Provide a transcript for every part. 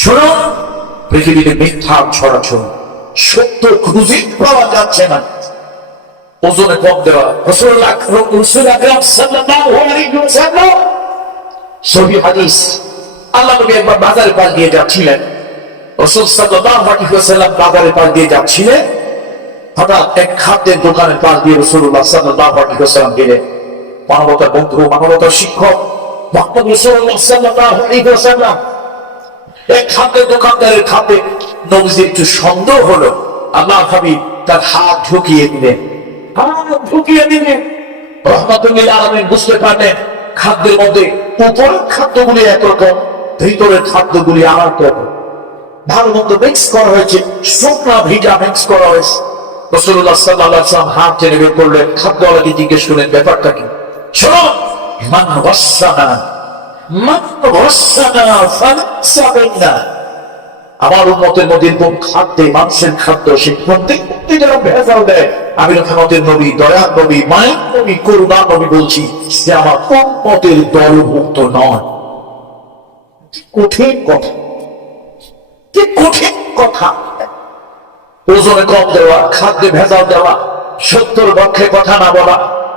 শোনো, পৃথিবীতে মিথ্যা ছড়াছড়ি সত্য খুঁজে পাওয়া যাচ্ছে না। ওজনে কম দেওয়া রসুল আকরম রসুল আকরম সাল্লাল্লাহু আলাইহি ওয়াসাল্লাম সহিহ হাদিস। আল্লাহ নবী একবার বাজারে পাশ দিয়ে যাচ্ছিলেন। রসুল সাল্লাল্লাহু আলাইহি ওয়াসাল্লাম বাজারে পাশ দিয়ে যাচ্ছিলেন। হঠাৎ এক খাদ্যের দোকানের পাশ দিয়ে রসুল্লাহ সাল্লাল্লাহু আলাইহি ওয়াসাল্লাম গেলেন। মানবতার বন্ধু, মানবতার শিক্ষক, মোহাম্মদ রসুল্লাহ সাল্লাল্লাহু আলাইহি ওয়াসাল্লাম। এক খাদ্যের দোকানদারের খাদ্যে নবীজি একটু সন্দেহ হলো। আল্লাহ হাবিব তার হাত ঢুকিয়ে দিলেন। হাত ঢুকিয়ে দিলেন। রহমাতুল্লিল আলমিন বুঝতে পারলেন, খাদ্যের মধ্যে উপরের খাদ্যগুলি একরকম ভিতরের খাদ্যগুলি আর রকম। ভালো মন্দ মিক্স করা হয়েছে, শুকনা ভিজা মিক্স করা হয়েছে। রসুল্লাহ সাল্লাহ সাল্লাম হাত টেনে বের করলেন। খাদ্যওয়ালাকে জিজ্ঞেস করলেন, ব্যাপারটা কি? শোনো মান ফালসাবিনা আমার উন্মতের মধ্যে কোন খাদ্যে মানুষের খাদ্য, সে প্রত্যেক প্রত্যেকের ভেজাল দেয়। আমি নবী, দয়ার নবী, মায়ের নবী করুণা নবী বলছি আমার উন্মতের দলভুক্ত নয়। কঠিন কথা। কি কঠিন কথা? ওজনে কম দেওয়া, খাদ্যে ভেজাল দেওয়া সত্যর পক্ষে কথা না বলা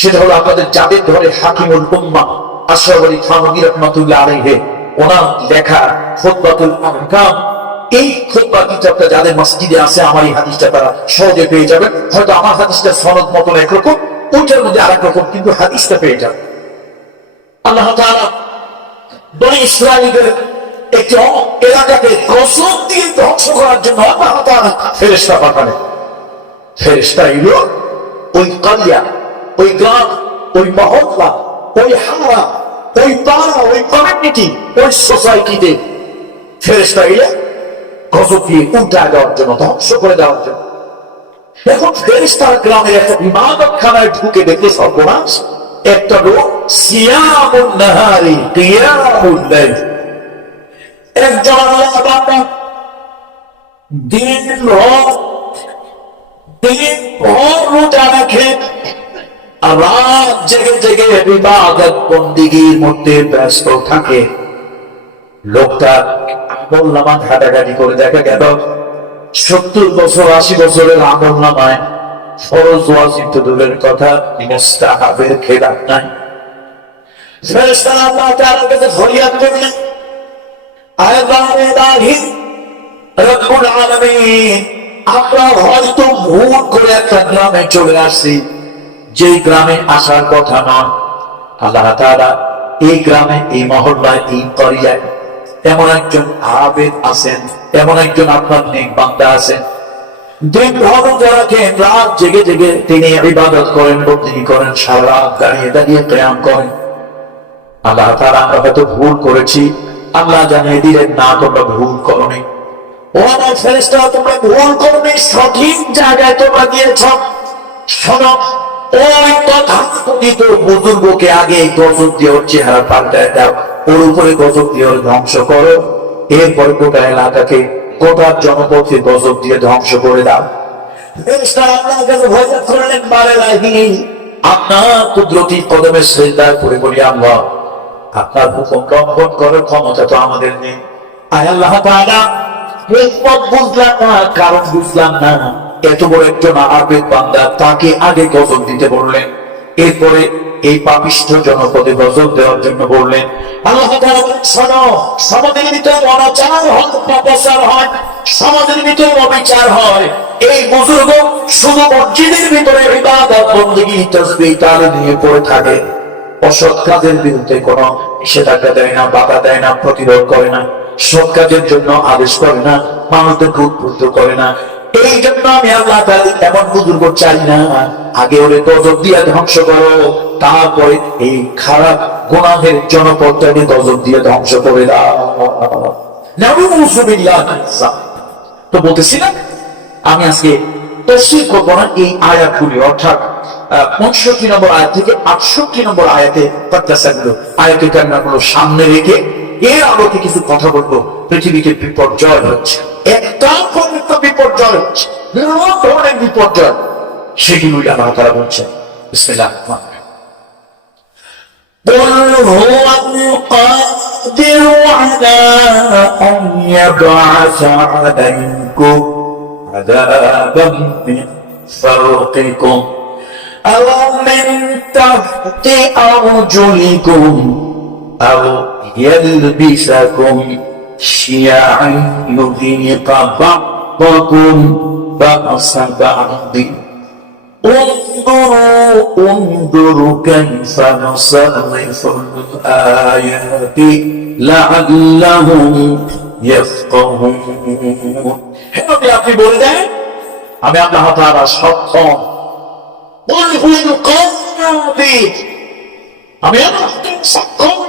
সেটা হলো আপনাদের যাদের ধরে হাকিমুল উম্মা আশরাফ আলী থানবী রহমাতুল্লাহ আলাইহি, ওনার লেখা খুতবাতুল আহকাম এই খুতবা কিতাবটা যাদের মসজিদে আছে, আমার এই হাদিসটা তারা সহজে পেয়ে যাবেন। হয়তো আমার হাদিসটা সনদ মতন একরকম, ওইটার মধ্যে আরেক রকম কিন্তু হাদিসটা পেয়ে যাবে আল্লাহ তাআলা বনি ইসরায়েলের একটি এলাকাকে কসম দিয়ে ধ্বংস করার জন্য আল্লাহ তাআলা ফেরেশতা পাঠালেন। ফেরেশতা এলো ওই কালিয়া ওই গ্রাম ওই মহল্লা, ওই হারা ওই পাড়া ওই কমিউনিটি, ওই সোসাইটিতে ফেরেশতা এলে উল্টায় দেওয়ার জন্য, ধ্বংস করে দেওয়ার জন্য। এখন ফেরিস্তার গ্রামের একটা বিমানখানায় ঢুকে দেখলে সর্বনাশ। একটা লোক, সিয়ামুন নাহারি, কিয়ামুল লাইল। একজন আল্লাহ বান্দা, দিন রাত দিন ভর রোজা রাখে। রাত জেগে জেগে ইবাদত বন্দিগির মধ্যে ব্যস্ত থাকে। লোকটা আমল নামা ঘাটাঘাটি করে দেখা গেল, সত্তর বছর, আশি বছরের আমল নামায়। ফরজ ওয়াজিব দূরের কথা, মুস্তাহাবের খেলাপ নাই। কাছে আলামিন, আমরা হয়তো ভুল করে একটা গ্রামে চলে আসছি। যে গ্রামে আসার কথা নয়, আল্লাহ তাআলা এই গ্রামে, এই মহল্লায় এই করিয়ায় এমন একজন আবেদ আছেন, এমন একজন আপনার নেক বান্দা আছেন। ভুল করেছি, আল্লাহ জানিয়ে না, তোমরা ভুল তোমরা ভুল সঠিক জায়গায় তোমরা গিয়েছ। শোনো ওই তথাকথিত বুজুর্গকে আগে গজব দিয়ে ওর চেহারা পাল্টায় দাও। ওর উপরে গজব দিয়ে ওর ধ্বংস করো। এরপরে গোটা এলাকাকে জনপথে গজব দিয়ে ধ্বংস করে দাও। আপনার আমাদের আল্লাহ বুঝলাম কারণ বুঝলাম না। এত বড় একজন আবেদ বান্দা তাকে আগে গজব দিতে বললেন। এরপরে এই পাপিষ্ঠ জনপদে গজব দেওয়ার জন্য বললেন, আল্লাহ শোনো, সমাজের ভিতরে অনাচার অপচার হয়, সমাজের ভিতরে অবিচার হয়। এই বুজুর্গ শুধু মসজিদের ভিতরে তসবিহ তালে নিয়ে পড়ে থাকে। অসৎ কাজের বিরুদ্ধে কোনো নিষেধাজ্ঞা দেয় না, বাধা দেয় না, প্রতিরোধ করে না। সৎ কাজের জন্য আদেশ করে না মানুষদেরকে উদ্বুদ্ধ করে না। এই জন্য আমি আল্লাহ তাআলা এমন বুজুর্গ চাই না। আগে ওরে গজব দিয়ে ধ্বংস করো, তারপরে এই খারাপ গুণাহের জনপদটাকে গজব দিয়ে ধ্বংস করে দাও। তো বলতেছি না, আমি আজকে তফসিল করব না এই আয়াতগুলি, অর্থাৎ পঁয়ষট্টি নম্বর আয়াত থেকে আটষট্টি নম্বর আয়াতে প্রত্যাশাগুলো, আয়াতের কান্নাগুলো সামনে রেখে এর আলোকে কিছু কথা বলব। পৃথিবীতে বিপর্যয় হচ্ছে একটা পর্যন্ত বিপর্যয় হচ্ছে বিভিন্ন ধরনের বিপর্যয় সেগুলোই আল্লাহ তারা বলছেন বিসমিল্লাহ রহমান রহিম। قل هو القادر على أن يبعث عليكم عذابا من فوقكم أو من تحت أرجلكم أو يلبسكم شيعا يذيق بعضكم بأس بعض انظروا انظروا كيف نصرف الآيات لعلهم يفقهون হে নবী, আপনি বলে দেন আমি আল্লাহ তাআলা সক্ষম قل هو القادر আমি আল্লাহ তাআলা সক্ষম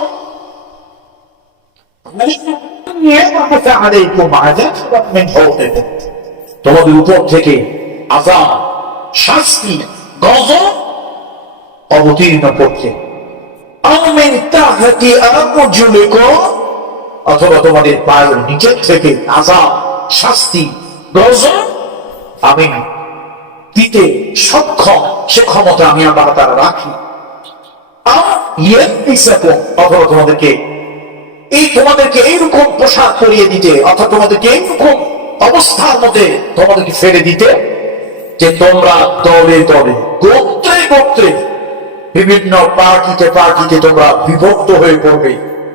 তোমাদের উপর থেকে আজাব, শাস্তি, গজব অবতীর্ণ আরজুলিকুম অথবা তোমাদের পায়ের নিচের থেকে শাস্তি আমি দিতে সক্ষম, সে ক্ষমতা আমি আল্লাহ তারা রাখি। আর অথবা তোমাদেরকে এই তোমাদেরকে এইরকম পোশাক পরিয়ে দিতে, অর্থাৎ তোমাদেরকে এইরকম অবস্থার মধ্যে তোমাদেরকে ফেলে দিতে যে তোমরা দলে দলে, গোত্রে গোত্রে বিভিন্ন পার্টিতে পার্টিতে তোমরা বিভক্ত হয়ে পড়বে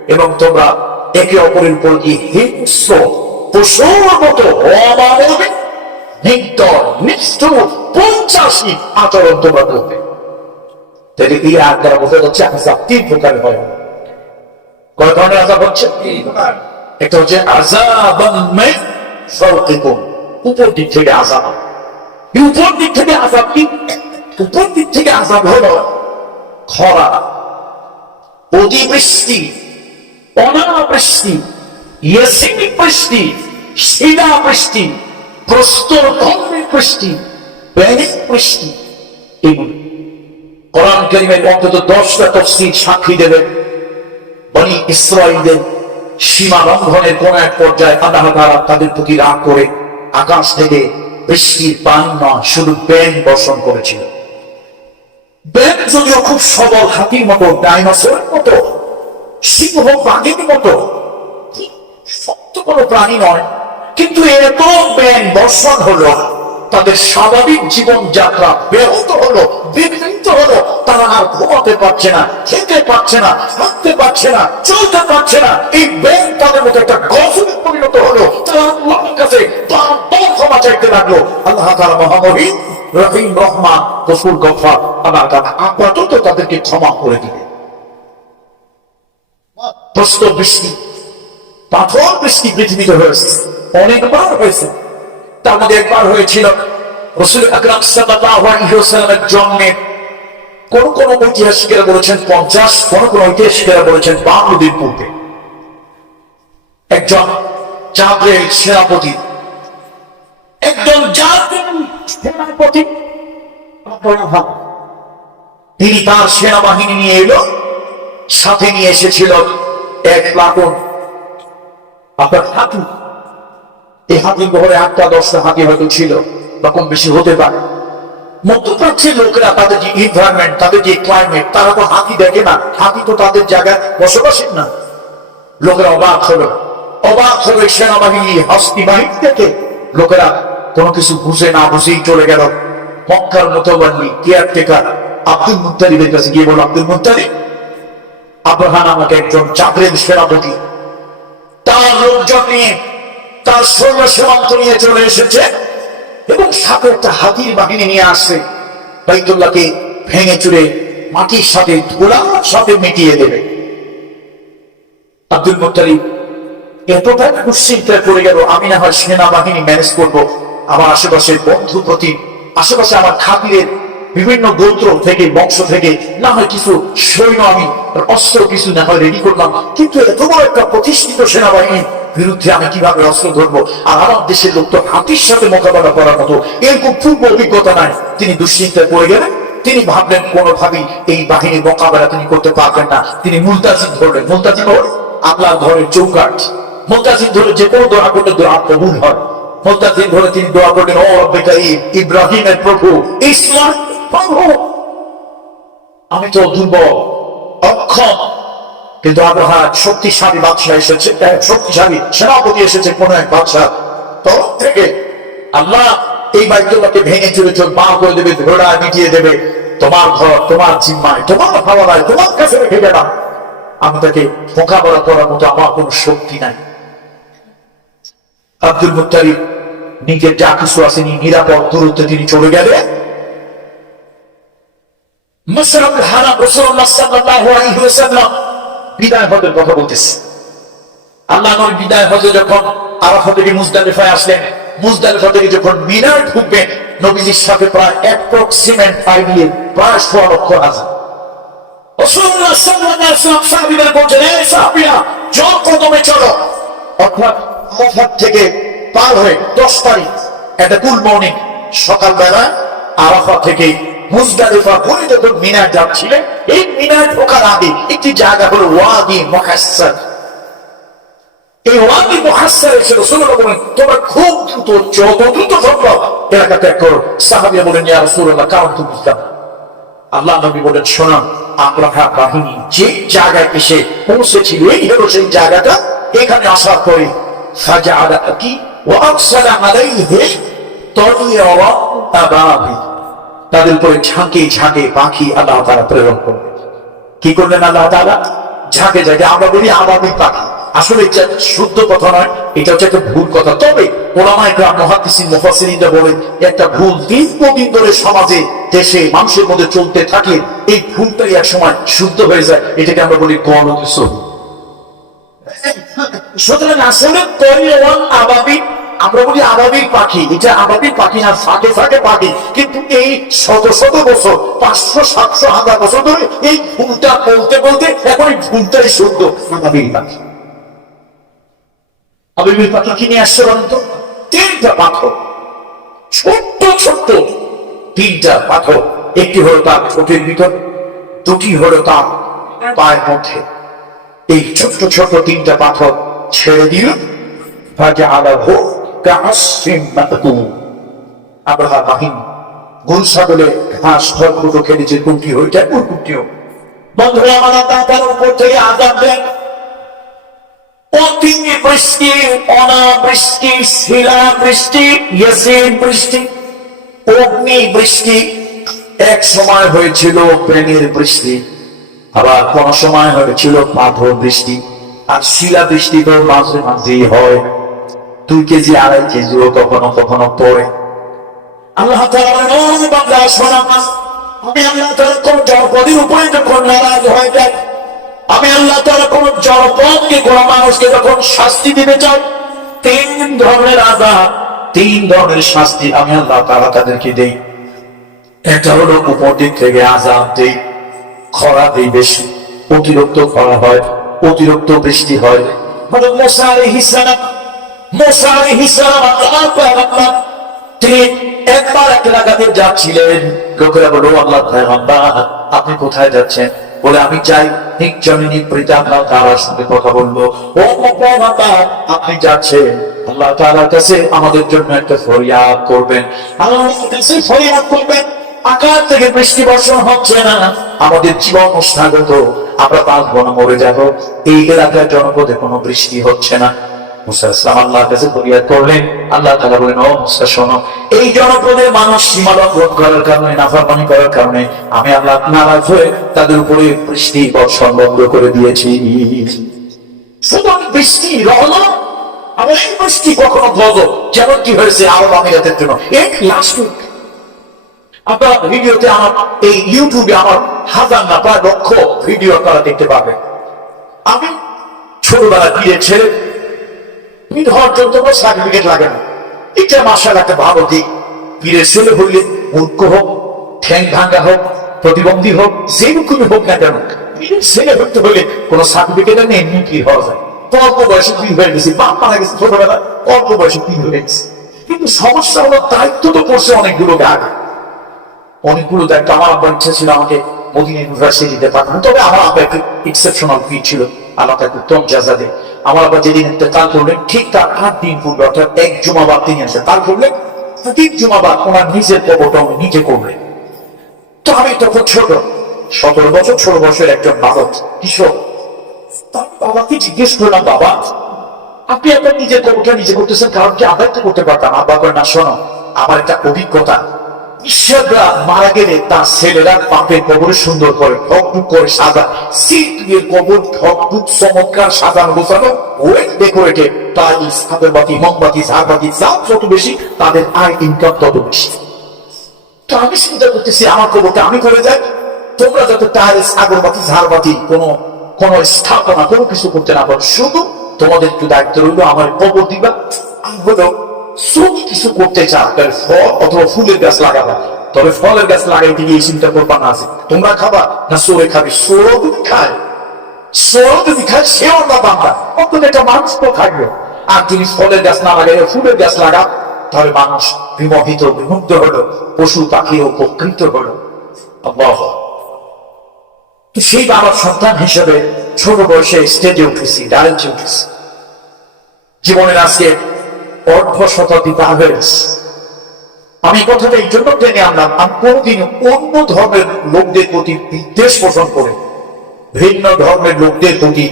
এবং তোমরা একে অপরের দিয়ে হিংস্র পশুর মতো আচরণ তোমরা করবে। তাহলে এই দ্বারা বোঝা যাচ্ছে আজাব তিন প্রকার হয়। কয় ধরনের আজাব হচ্ছে একটা হচ্ছে আজাব উপর দিক থেকে আজাব উপর দিক থেকে আজাব কি? উপর দিক থেকে আজাব হলো খরা, অতিবৃষ্টি, অনাবৃষ্টি বৃষ্টি শিলা বৃষ্টি প্রস্তর ধর্মের বৃষ্টি ব্যানিক বৃষ্টি, এগুলি। কোরআন অন্তত দশটা তফসিল সাক্ষী দেবেন বনি ইসরায়েলদের সীমা লঙ্ঘনের কোন এক পর্যায়ে আল্লাহ তাআলা তাদের প্রতি রাগ করে আকাশ থেকে বৃষ্টির পানি নয় শুধু ব্যাং বর্ষণ করেছিল। ব্যাং যদিও খুব সবল হাতির মতো, ডাইনোসরের মতো, সিংহ প্রাণীর মতো শক্ত কোনো প্রাণী নয়, কিন্তু এত ব্যাং বর্ষণ হলো। তাদের স্বাভাবিক জীবন যাত্রা ব্যাহত হলো, বিঘ্নিত হলো। তারা আর ঘুমাতে পারছে না, খেতে পারছে না, হাঁটতে পারছে না, চলতে পারছে না। এই ব্যাং তাদের মতো একটা গজলে পরিণত হলো। তারা কাছে বারবার ক্ষমা চাইতে লাগল। আল্লাহ তাআলা মহামহিম রহিম রহমান গফুর গফার আল্লাহ তাআলা আপাতত তাদেরকে ক্ষমা করে দিবে প্রস্তর বৃষ্টি, পাথর বৃষ্টি পৃথিবীতে হয়েছে, অনেকবার হয়েছে। তার একবার হয়েছিল, রসুল আকরাম ওয়াসাল্লামের জন্মে কোন কোন ঐতিহাসিকেরা বলেছেন পঞ্চাশ, কোন কোন ঐতিহাসিকেরা বলেছেন বান্ন পূর্বে। একজন চাঁদের সেনাপতি, একজন সেনাপতি, তিনি তার সেনাবাহিনী নিয়ে এলো, সাথে নিয়ে এসেছিল এক প্লাটুন। আপনার হাতি এই হাতির ঘরে আটটা, দশটা হাতি হয়তো ছিল রকম বেশি হতে পারে। মধ্যপ্রাচ্যের লোকেরা তাদের যে এনভায়রনমেন্ট তাদের যে ক্লাইমেট তারা তো হাতি দেখে না। হাতি তো তাদের জায়গায় বসবাসের না। লোকেরা অবাক হলো। অবাক হলো সেনাবাহিনী হস্তি বাহিনী থেকে। লোকেরা কোনো কিছু বুঝে না বুঝেই চলে গেল। মক্কার মোতবাল্লি কেয়ারটেকার আব্দুল মুত্তালিবের কাছে গিয়ে বলল, আব্দুল মুত্তালিব, আব্রাহাম আমাকে একজন চাকরের সেনাপতি। তার লোকজন নিয়ে তার সৈন্য সীমান্ত নিয়ে চলে এসেছে এবং সাথে একটা হাতির বাহিনী নিয়ে আসছে। বাইতুল্লাহকে ভেঙে চুরে মাটির সাথে ধুলার সাথে মিটিয়ে দেবে। আব্দুল মুত্তালিব এতটা দুশ্চিন্তায় পড়ে গেল, আমি না হয় সেনাবাহিনী ম্যানেজ করব। আমার আশেপাশের বন্ধু প্রতি আশেপাশে আমার খাতিরের বিভিন্ন গোত্র থেকে, বংশ থেকে, না হয় কিছু সৈন্য আমি, অস্ত্র কিছু না হয় রেডি করলাম। কিন্তু এত বড় একটা প্রতিষ্ঠিত সেনাবাহিনী বিরুদ্ধে আমি কীভাবে অস্ত্র ধরবো? আর আমার দেশের লোক তো হাতির সাথে মোকাবেলা করার মতো এরকম পূর্ব অভিজ্ঞতা নাই। তিনি দুশ্চিন্তায় পড়ে গেলেন। তিনি ভাবলেন, কোনোভাবেই এই বাহিনীর মোকাবেলা তিনি করতে পারবেন না। তিনি মুলতাজিম ধরলেন। মুলতাজিম হল আল্লাহ ঘরের চৌকাঠ। মুলতাজিম ধরে যে কোনো দোয়া করলে দোয়া কবুল হয়। মুলতাজিম ধরে তিনি দোয়া করলেন, ও রব্বিকা ইব্রাহিমের প্রভু ইসলাম প্রভু, আমি তো দুর্বল, অক্ষম কিন্তু আবহাওয়া শক্তিশালী বাদশাহ এসেছে শক্তিশালী সেনাপতি এসেছে কোন এক বাদশাহ। তরফ থেকে আল্লাহ এই বাইতুল্লাহকে ভেঙে চলে চোখ মা করে দেবে ঘোড়া মিটিয়ে দেবে। তোমার ঘর, তোমার জিম্মায়, তোমার ভাবনায় তোমার কাছে রেখে গেলাম আমি তাকে মোকাবেলা করার মতো আমার কোন শক্তি নাই। আব্দুল মুত্তারিব নিজের যা কিছু আসেনি, নিরাপদ দূরত্বে তিনি চলে গেলে সাল্লাল্লাহু আলাইহি ওয়াসাল্লাম বিদায় হজের কথা বলতেছে। আল্লাহ নবী বিদায় হজে যখন আরাফা থেকে মুজদালিফায় আসলেন, মুজদালিফা থেকে যখন মিনার ঢুকবেন নবীজির সাথে প্রায় অ্যাপ্রক্সিমেট আইডিয়ে প্রায় সোয়া লক্ষ হাজার হয়ে সকালবেলা আরাফা থেকে মুজদালিফা ঘুরে যখন মিনার যাচ্ছিলেন। এই মিনার ঢোকার আগে একটি জায়গা হলো ওয়াদি মহাসার এই ওয়াদি মহাসার এসে রসুল্লাহ বলেন তোমরা খুব দ্রুত যত দ্রুত সম্ভব এলাকা ত্যাগ করো। সাহাবিয়া বলেন, ইয়া রসুল্লাহ কারণ তুমি বুঝতাম আল্লাহ নবী বলেন শোনান আমরা বাহিনী যে জায়গায় এসে পৌঁছেছিল, এই হলো সেই জায়গাটা। এখানে আসার পরে ফাজা আলা কি ওয়াকসালা আলাইহি তরিয়া আবাবি তাদের উপরে ঝাঁকে ঝাঁকে পাখি আল্লাহ তারা প্রেরণ করবে। কি করলেন আল্লাহ তারা ঝাঁকে ঝাঁকে। আমরা বলি আবাবি পাখি। আসলে এটা শুদ্ধ কথা নয়, এটা হচ্ছে একটা ভুল কথা। তবে একটা ভুল দীর্ঘদিন ধরে সমাজে, দেশে, মানুষের মধ্যে চলতে থাকে এই ভুলটাই এক সময় শুদ্ধ হয়ে যায়। এটাকে আমরা বলি গণদৃশ্য সুতরাং আসলে আবাবিক আমরা বলি আবাবিক পাখি, এটা আবাবিক পাখি না, সাথে সাথে পাখি। কিন্তু এই শত শত বছর, পাঁচশো, সাতশো, হাজার বছর ধরে এই ভুলটা বলতে বলতে এখন এই ভুলটাই শুদ্ধ আবাবিক পাখি। আবাবিক পাখি কিনে আসছে অন্ত তিনটা পাথর। ছোট্ট ছোট্ট তিনটা পাথর। একটি হলো তার ঠোঁটের ভিতর, দুটি হলো তার পায়ের মধ্যে। এই ছোট্ট ছোট্ট তিনটা পাথর ছেড়ে দিল। ফাজা হোক অগ্নি বৃষ্টি, এক সময় হয়েছিল প্রেমের বৃষ্টি, আবার কোন সময় হয়েছিল পাথর বৃষ্টি, আর শিলা বৃষ্টি তো মাঝে মাঝেই হয়। দুই কেজি আড়াই কেজিও কখনো কখনো পড়ে। আল্লাহ তাআলা বলেন, "ও বান্দা, শোনো না। আমি আল্লাহ কোন আমি আল্লাহ তাআলা কোন কোন মানুষকে যখন শাস্তি দিতে তিন ধরনের তিন ধরনের শাস্তি আমি আল্লাহ তাআলা তাদেরকে হলো উপর দিক থেকে আজাদ দেই খরা দেই বেশি অতিরিক্ত খরা হয় অতিরিক্ত বৃষ্টি হয়। মোসা আপনি কোথায় যাচ্ছেন? বলে, আমি চাই নিবৃত আল্লাহ তাআলার সঙ্গে কথা বলব। ও আপনি যাচ্ছেন। আল্লাহ তাআলার কাছে আমাদের জন্য একটা ফরিয়াদ করবেন। আল্লাহর করবেন। আকাশ থেকে বৃষ্টি বর্ষণ হচ্ছে না। আমাদের জীবন এই এলাকায় কোনো বৃষ্টি হচ্ছে না। মুসা দিয়েছি। কি হয়েছে আরব এক লাস্ট আমার, এই ইউটিউবে আমার ভিডিও দেখতে আমি ছোটবেলা বিয়ে ছেড়ে বিয়ে হওয়ার জন্য কোনো সার্টিফিকেট লাগে না। এটা মাসাল একটা ভালো দিক। পীরের ছেলে হইলে মূর্খ হোক ঠ্যাং ভাঙ্গা হোক, প্রতিবন্ধী হোক যে রকমই হোক না কেন, পীরের ছেলে হতে হলে কোনো সার্টিফিকেট নেই এমনি পীর হওয়া যায়? অল্প বয়সে পীর হয়ে গেছি, বাপ মারা গেছে ছোটবেলায়, অল্প বয়সে পীর হয়ে গেছে। কিন্তু সমস্যা হলো, দায়িত্ব তো পড়ছে অনেকগুলো গান অনেকগুলো দায়িত্ব, আমার আব্বার ইচ্ছা ছিল আমাকে মদিনা ইউনিভার্সিটিতে পাঠানো তবে আমার আব্বা একটু এক্সেপশনাল ফি ছিল আল্লাহ তাকে উত্তম জাজা দেয়। আমার আব্বা যেদিন ইন্তেকাল করলেন, ঠিক তার আট দিন পূর্বে, অর্থাৎ এক জুমাবাদ তিনি আসেন তার করলেন তিন জুমাবাদ ওনার নিজের কবরটা উনি নিজে করলেন। তো আমি তখন ছোট, সতেরো বছর, ষোলো বছরের একজন বালক কিশোর। তার বাবাকে জিজ্ঞেস করলাম, বাবা, আপনি আপনার নিজের কবরটা নিজে করতেছেন, কারণ কি আবার তো করতে পারতাম? আব্বা করে না, শোনো, আমার একটা অভিজ্ঞতা। ঈশ্বররা মারা গেলে তার ছেলেরা পাপের কবরে সুন্দর করে ঠকবুক করে সাজা। সিটের কবর ঠকবুক চমৎকার সাজানো গোছানো ওয়েল ডেকোরেটেড টাইলস আগরবাতি মোমবাতি, ঝাড়বাতি যা যত বেশি, তাদের আয় ইনকাম তত বেশি। তো আমি চিন্তা করতেছি, আমার কবরটা আমি করে যাই। তোমরা যত টাইলস আগরবাতি ঝাড়বাতি, কোনো কোনো স্থাপনা, কোনো কিছু করতে না পারো, শুধু তোমাদের একটু দায়িত্ব রইল, আমার কবর দিবা। আমি হলো কিছু করতে চাও, তাহলে ফল অথবা ফুলের গাছ লাগাবা। তবে ফলের গাছ লাগাইতে গিয়ে চিন্তা করবা না আছে তোমরা খাবা না সোরে খাবে। খায় খায়, সেও না। বান্দা অন্তত একটা মানুষ তো আর ফলের গাছ না লাগাই ফুলের গাছ লাগা, তাহলে মানুষ বিমোহিত, বিমুগ্ধ হলো, পশু পাখি উপকৃত হলো। তো সেই বাবার সন্তান হিসেবে ছোট বয়সে স্টেজে উঠেছি ডায়ালচে উঠেছি। জীবনের আজকে অর্ধ শতাব্দী গেছে। আমি কথাটা এই জন্য টেনে আনলাম, আমি কোনোদিন অন্য ধর্মের লোকদের প্রতি বিদ্বেষ পোষণ করে, ভিন্ন ধর্মের লোকদের প্রতি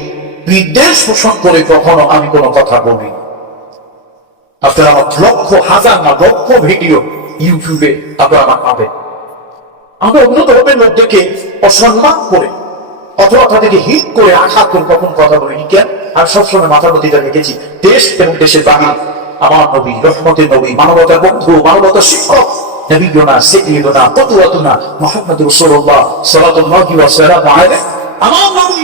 বিদ্বেষ পোষণ করে কখনো আমি কোনো কথা বলি আপনারা আমার লক্ষ, হাজার না, লক্ষ ভিডিও ইউটিউবে আপনারা আমার পাবেন। আমরা অন্য ধর্মের লোকদেরকে অসম্মান করে, অথবা তাদেরকে হিট করে, আঘাত করে কখন কথা বলিনি। কেন? আর সবসময় মাথার মধ্যে রেখেছি, দেশ এবং দেশের বাণী আমার নবী, রহমতের নবী, মানবতার বন্ধু, মানবতার শিক্ষক নবীনা সেদিনা পতুয়াতুনা মোহাম্মদ রসুল্লাহ সালাতুল্লাহি ওয়া সালামু আলাইহি আমার নবী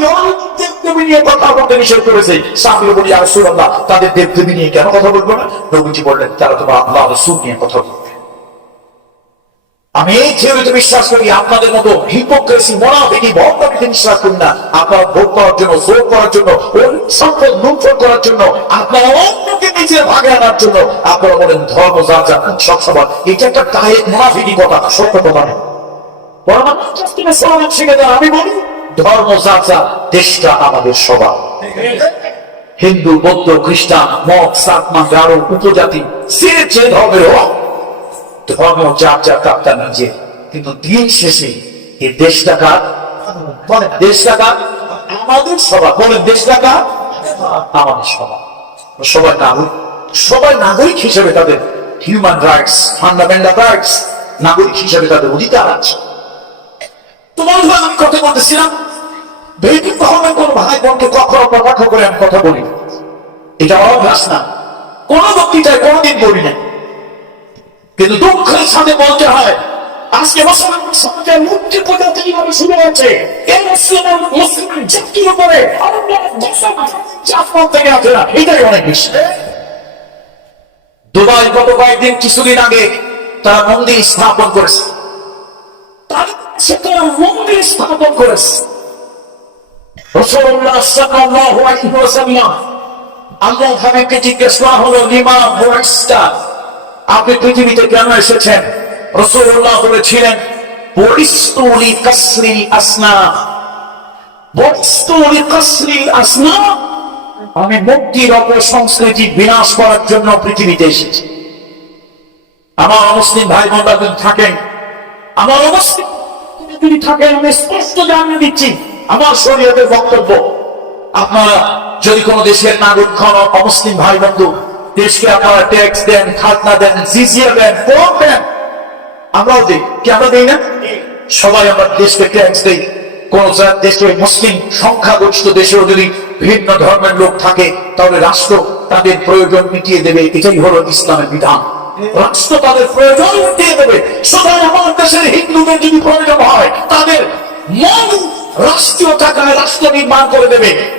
দেব দেবী নিয়ে কথা বলতে নিষেধ করেছে। সামনে বলি আর রাসূলুল্লাহ, তাদের দেব দেবী নিয়ে কেন কথা বলব না? নবীজি বললেন, তারা তোমার আল্লাহ রসুল নিয়ে কথা বলবে। আমি এই থিওরিতে বিশ্বাস করি আপনাদের মতো হিপোক্রেসি মোনাফিকি ভক্তকে বিশ্বাস করি না। আপনারা ভোট করার জন্য জোর করার জন্য, ওই সম্পদ লুণ্ঠন করার জন্য, আপনারা অন্যকে নিজের ভাগে আনার জন্য আপনারা বলেন ধর্ম যা যা সবসময় এটা একটা কায়ে মোনাফিকি কথা, সত্য কথা দেন আমি বলি, ধর্ম যা দেশটা আমাদের সবার। হিন্দু, বৌদ্ধ, খ্রিস্টান, মগ সাতমা গারো, উপজাতি সে যে ধর্মের হোক ধর্ম যার যার কাপ্তার নিজের কিন্তু দিন শেষে এই দেশটা কার? বলেন, দেশটা আমাদের সবার বলেন, দেশটা কার? আমাদের সবার সবাই নাগরিক। সবাই নাগরিক হিসেবে তাদের হিউম্যান রাইটস ফান্ডামেন্টাল রাইটস নাগরিক হিসেবে তাদের অধিকার আছে। তোমার আমি কথা বলতেছিলাম বিভিন্ন ধর্মের কোন ভাই বোনকে কখনো কটাক্ষ করে আমি কথা বলি এটা অভ্যাস না। কোন বক্তৃতায় কোনোদিন বলি না কিন্তু দুঃখের সাথে বলতে হয়, আজকে মুসলমান সমাজের মুক্তি পর্যন্ত কীভাবে শুরু হচ্ছে এই মুসলিম মুসলিম জাতির উপরে জাফর থেকে আছে না। এটাই অনেক বেশি। দুবাই গত কয়েকদিন কিছুদিন আগে তারা মন্দির স্থাপন করেছে। তারা মন্দির স্থাপন করেছে। আল্লাহ হাবিবকে জিজ্ঞেস করা হলো আপনি পৃথিবীতে কেন এসেছেন? রসুল্লাহ বলেছিলেন আমি মুক্তির অপসংস্কৃতি বিনাশ করার জন্য পৃথিবীতে এসেছি। আমার মুসলিম ভাই বোনরা যদি থাকেন, আমার অবস্থা যদি থাকেন, আমি স্পষ্ট জানিয়ে দিচ্ছি, আমার শরীরের বক্তব্য, আপনারা যদি কোনো দেশের নাগরিক হন, অমুসলিম ভাই বন্ধু দেশকে আপনারা ট্যাক্স দেন খাজনা দেন জিজিয়া দেন কর দেন আমরাও দিই। কি আমরা দিই না? সবাই আমরা দেশকে ট্যাক্স দিই। কোন জা- দেশে মুসলিম সংখ্যাগরিষ্ঠ দেশেও যদি ভিন্ন ধর্মের লোক থাকে তাহলে রাষ্ট্র তাদের প্রয়োজন মিটিয়ে দেবে। এটাই হলো ইসলামের বিধান। রাষ্ট্র তাদের প্রয়োজন মিটিয়ে দেবে। সুতরাং আমার দেশের হিন্দুদের যদি প্রয়োজন হয় তাদের মন রাষ্ট্রীয় টাকায় রাষ্ট্র নির্মাণ করে দেবে।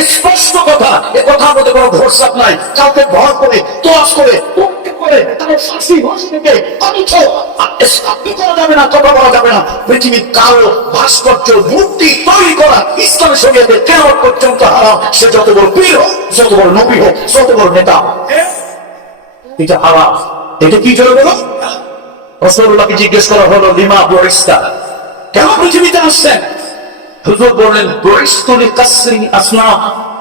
স্পষ্ট কথা। এ কথার মধ্যে কোনো ভরসাপ নাই। কাউকে ভর করে, তোয়াজ করে সে যত হোক, যত নবী হোক, যত এটা এটা কি জিজ্ঞেস করা হলো, লিমা কেন পৃথিবীতে আসছেন? হুজুর বললেন বরিস্তুলি কাসরি আসলাম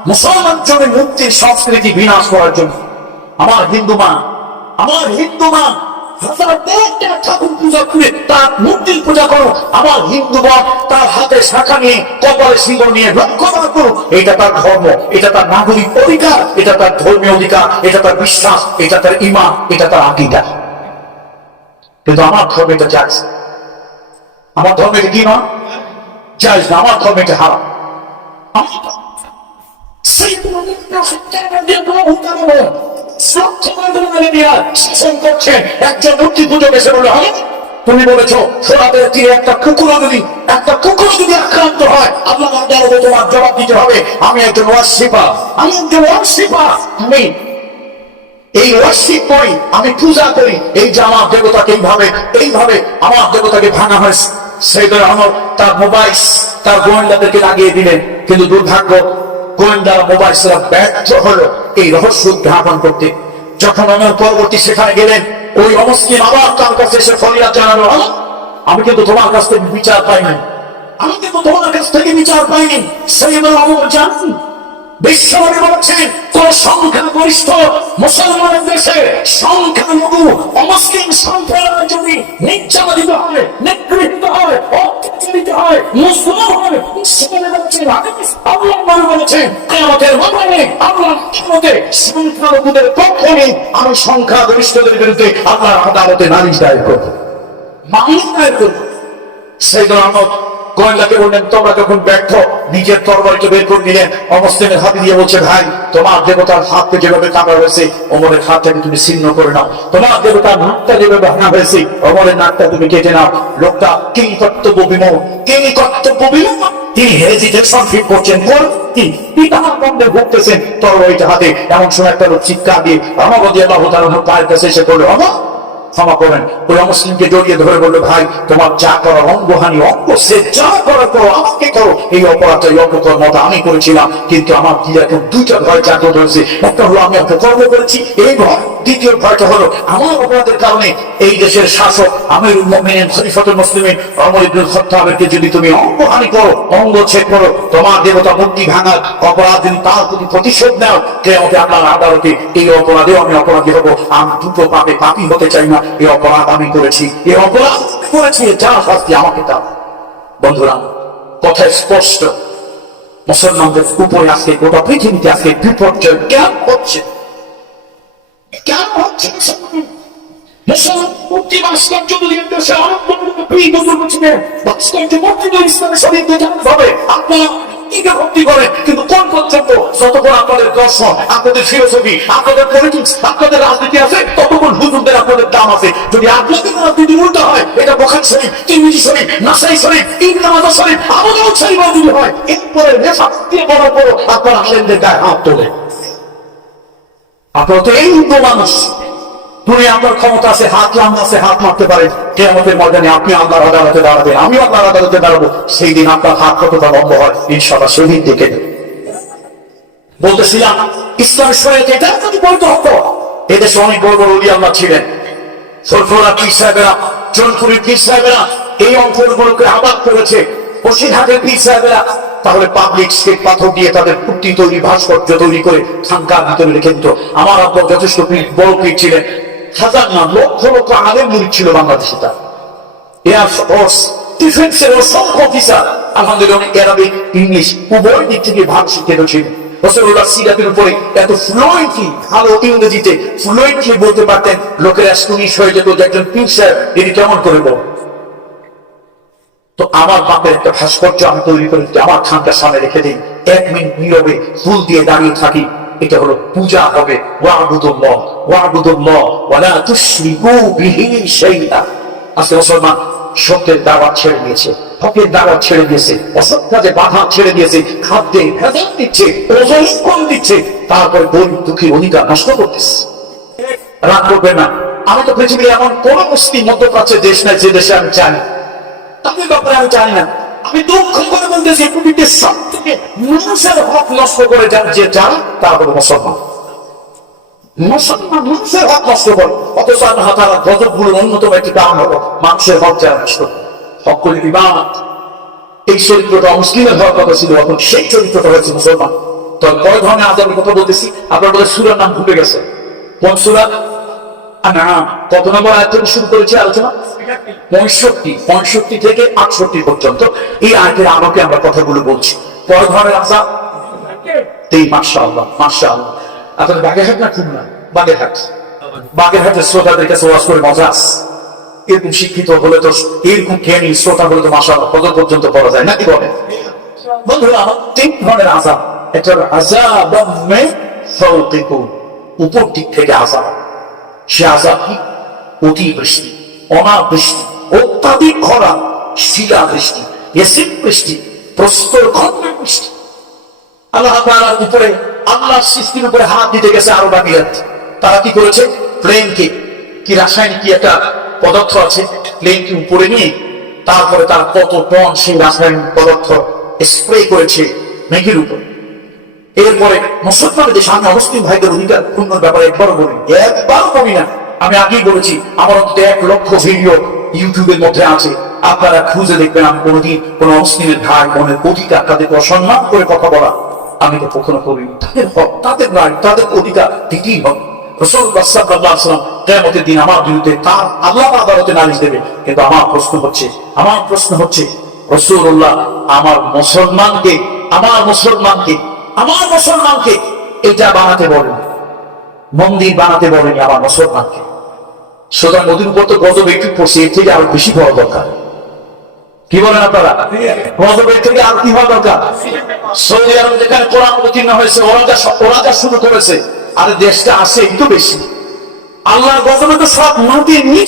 মুসলমান জন্য মুক্তির সংস্কৃতি বিনাশ করার জন্য। আমার হিন্দু মা, আমার হিন্দু মা ঠাকুর পূজা করে তার মূর্তির পূজা আমার হিন্দু নিয়ে নিয়ে এটা তার ধর্ম, এটা তার নাগরিক এটা তার ধর্মীয় এটা তার বিশ্বাস, এটা তার এটা তার কিন্তু আমার ধর্মে এটা আমার কি নয় জায়জ না আমার ধর্মে এটা হারাম। আমার ধর্ম- সেই শাসন করছে একজন মূর্তি পূজক এসে বলল "হ্যাঁ, তুমি বলেছ সোনাদের তীরে একটা কুকুর যদি একটা কুকুর যদি আক্রান্ত হয় আল্লাহ আদালতে তোমার জবাব দিতে হবে। আমি একজন ওয়াসিপা আমি একজন ওয়াসিপা আমি এই ওয়ার্শিপ করি আমি পূজা করি। এই যে আমার দেবতাকে এইভাবে এইভাবে আমার দেবতাকে ভাঙা হয়েছে। সেইগুলো আমার তার মোবাইল তার গোয়েন্দাদেরকে লাগিয়ে দিলেন। কিন্তু দুর্ভাগ্য গোয়েন্দা মোবাইলরা ব্যর্থ হলো এই রহস্য উদ্ঘাটন করতে। যখন আমার পরবর্তী সেখানে গেলেন ওই অমুসলিম আবার তার কাছে এসে ফরিয়াদ জানালো "আল্লাহ, আমি কিন্তু তোমার কাছ থেকে বিচার পাইনি। আমি কিন্তু তোমার কাছ থেকে বিচার পাইনি। সেই আমার জানি বিশ্বনবী বলেছেন সংখ্যাগরিষ্ঠ মুসলমানের দেশে সংখ্যালঘু অমুসলিম কিয়ামতে সংখ্যালঘুদের পক্ষে নেই আমি সংখ্যাগরিষ্ঠদের বিরুদ্ধে আল্লাহর আদালতে নালিশ দায়ের করব মামলা দায়ের করব সেই আমার গোয়েন্দাকে বললেন, তোমরা যখন ব্যর্থ, নিজের তরবারিকে বের করে নিলেন অমুসলিমের হাতে দিয়ে বলছে, ভাই, তোমার দেবতার হাতকে যেভাবে কাটা হয়েছে অমরের হাতটাকে তুমি ছিন্ন করে নাও। তোমার দেবতার নাকটা যেভাবে ভাঙা হয়েছে অমরের নাকটা তুমি কেটে নাও। লোকটা, কি কর্তব্য বিমোহ কি কর্তব্য বিমোহ তিনি হেজিটেশন করছেন? তরবারিটা হাতে এমন সময় একটা লোক চিৎকার দিয়ে, আমার আল্লাহ তাআলা পায়ের কাছে এসে আমার ক্ষমা করবেন। ওই মুসলিমকে জড়িয়ে ধরে বলল, ভাই, তোমার যা করার অঙ্গহানি, অঙ্গ সে যা করার করো, আমাকে করো। এই অপরাধটা, এই অপকর্মটা আমি করেছিলাম, কিন্তু আমার কি এখন দুইটা ভয় জাগ্রত হয়েছে। একটা হলো, আমি অপকর্ম করেছি, এই ভয়। দ্বিতীয় ভয়টা হলো, আমার অপরাধের কারণে এই দেশের শাসক আমির উম্মিনের খলিফাতুল মুসলিমিন, অমর ইবনুল খাত্তাবেরকে যদি তুমি অঙ্গহানি করো, অঙ্গ ছেদ করো, তোমার দেবতা মূর্তি ভাঙার অপরাধ যদি তার প্রতি প্রতিশোধ নাও কে আমাকে আপনার আদালতে এই অপরাধেও আমি অপরাধী হব। আমি দুটো পাপে পাপি হতে চাই না। এই অপরাধ আমি করেছি এই অপরাধ করেছি, যা শাস্তি আমাকে দাও। বন্ধুরা, কথা স্পষ্ট। মুসলমানদের উপরে আজকে গোটা পৃথিবীতে আজকে বিপর্যয়। কেন হচ্ছে? কেন হচ্ছে ভাস্কর্য ভাস্কর্য মুক্তি ইসলামের হবে, আপনারা দিকে ভক্তি করেন কিন্তু কোন পর্যন্ত যতক্ষণ আপনাদের দর্শন, আপনাদের ফিলোসফি, আপনাদের পলিটিক্স আপনাদের রাজনীতি আছে, ততক্ষণ হুজুরদের আপনাদের দাম আছে। যদি আপনাদের রাজনীতি উল্টা হয়, এটা বখান শরীফ, তিরমিজি শরীফ, নাসাই শরীফ মাজাহ শরীফ আবুদাউ শরীফ যদি হয়, এরপরে নেশা দিয়ে বড় বড় আপনার আলেমদের গায়ে হাত তোলে আপনারা তো এই মানুষ। তুমি আপনার ক্ষমতা আছে, হাত লাম আছে, হাত মারতে পারে। কে আমাদের ময়দানে আপনি আল্লাহর আদালতে দাঁড়াবেন আমি আল্লাহর আদালতে দাঁড়াবো। সেই দিন আপনার হাত কতটা লম্ব হয় ইনশাল্লাহ শহীদ দেখে বলতেছিলাম, ইসলামের শরীর এটা যদি বৈধ হতো এদেশে অনেক বড় বড় উলি আল্লাহ ছিলেন। সরফরা পীর সাহেবেরা, জনপুরের পীর সাহেবেরা, এই অঞ্চলগুলোকে আবাদ করেছে। বসিরহাটের পীর সাহেবেরা, তাহলে পাবলিক স্টেট পাথর দিয়ে তাদের মূর্তি তৈরি, ভাস্কর্য তৈরি করে খানকার ভিতরে রেখে দিত। আমার আব্বা যথেষ্ট বড় পীর ছিলেন। হাজার না, লক্ষ লক্ষ আলেম মুড়ি ছিল বাংলাদেশে তার। এয়ার ফোর্স ডিফেন্সের অসংখ্য অফিসার আলহামদুলিল্লাহ অ্যারাবিক ইংলিশ উভয় দিক থেকে ভাগ রসুল্লাহ সিরাতের উপরে এত ভালো ইংরেজিতে বলতে পারতেন? লোকেরা স্টুনিশ হয়ে যেত যে একজন সাহেব, তিনি কেমন করে বল তো আমার বাপের একটা ভাস্কর্য আমি তৈরি করে আমার খানটার সামনে রেখে দিই এক মিনিট নীরবে ফুল দিয়ে দাঁড়িয়ে থাকি। এটা হলো পূজা হবে। মুসলমান সত্যের ছেড়ে দিয়েছে, হকের ছেড়ে দিয়েছে বাধা ছেড়ে দিয়েছে, খাদ্যে দিচ্ছে দিচ্ছে, তারপরে গরিব দুঃখীর অধিকার নষ্ট করতেছে। রাগ করবে না। আমি তো পৃথিবীর এমন কোন মুসলিম মধ্যপ্রাচ্যের দেশ নাই যে দেশে আমি জানি। তাদের ব্যাপারে আমি জানি না। আমি দুঃখ করে বলতেছি থেকে মানুষের হক নষ্ট করে যান যে যান তার হলো মুসলমান। মুসলমান মানুষের হক নষ্ট করে। অথচ আল্লাহ তাআলা গজবগুলোর অন্যতম একটি কারণ হলো মানুষের হক যারা নষ্ট। হক করে এই চরিত্রটা মুসলিমের হওয়ার কথা ছিল, এখন সেই চরিত্রটা হয়েছে মুসলমান। তবে কয় ধরনের আজাবের কথা বলতেছি। আপনার বোধহয় সুরের নাম ভুলে গেছে। কোন সুরা? না কত নম্বর আয়াত থেকে শুরু করেছি আলোচনা? পঁয়ষট্টি। পঁয়ষট্টি থেকে আটষট্টি পর্যন্ত। এই আয়াতের আলোকে আমরা কথাগুলো বলছি। কয় ধরনের আজাব এই মাসা আল্লাহ মাসা আল্লাহ না শ্রোতাদের কাছে ওয়াজ করে মজা। এরকম শিক্ষিত হলে তো এরকম শ্রোতা তো মাসা কত পর্যন্ত পড়া যায় বলে বন্ধুরা তিন ধরনের একটা আজাব উপর দিক থেকে আজাব সে আজাব কি? অতিবৃষ্টি, অনাবৃষ্টি, অত্যাধিক খরা শিলা বৃষ্টি এসিড বৃষ্টি প্রস্তর বৃষ্টি আল্লাহ উপরে সৃষ্টির উপরে হাত দিতে গেছে আরও বাকি তারা কি করেছে? প্লেনকে, কি রাসায়নিক কি একটা পদার্থ আছে, প্লেনকে উপরে নিয়ে তারপরে তার কত টন সেই রাসায়নিক পদার্থ স্প্রে করেছে মেঘের উপর। এরপরে মুসলমানের দেশে আমি অমুসলিম ভাইদের অধিকার ব্যাপারে একবারও বলি একবারও না। আমি আগেই বলেছি, আমার অন্তত এক লক্ষ ভিডিও ইউটিউবের মধ্যে আছে। আপনারা খুঁজে দেখবেন আমি কোনোদিন কোন মুসলিমের ভাই বোনের অধিকার তাদেরকে অসম্মান করে কথা বলা। আমি তো কখনো করিনি। তাদের হক, তাদের রায়, তাদের অধিকার দিতেই দিন আমার আমার বানাতে বলেন। মন্দির বানাতে বলেনি আমার মুসলমানকে। সুতরাং নদীর উপর তো গজব একটু পড়ছে, এর থেকে আরও বেশি হওয়া দরকার। কি বলেন আপনারা? গজবের থেকে আর কি হওয়া দরকার? সৌদি আরব যেখানে কোরআন অবতীর্ণ হয়েছে, ওরা যা ওরা যা শুরু করেছে, আর দেশটা আসে একটু বেশি। আল্লাহ গজবে সব মাটির নিচ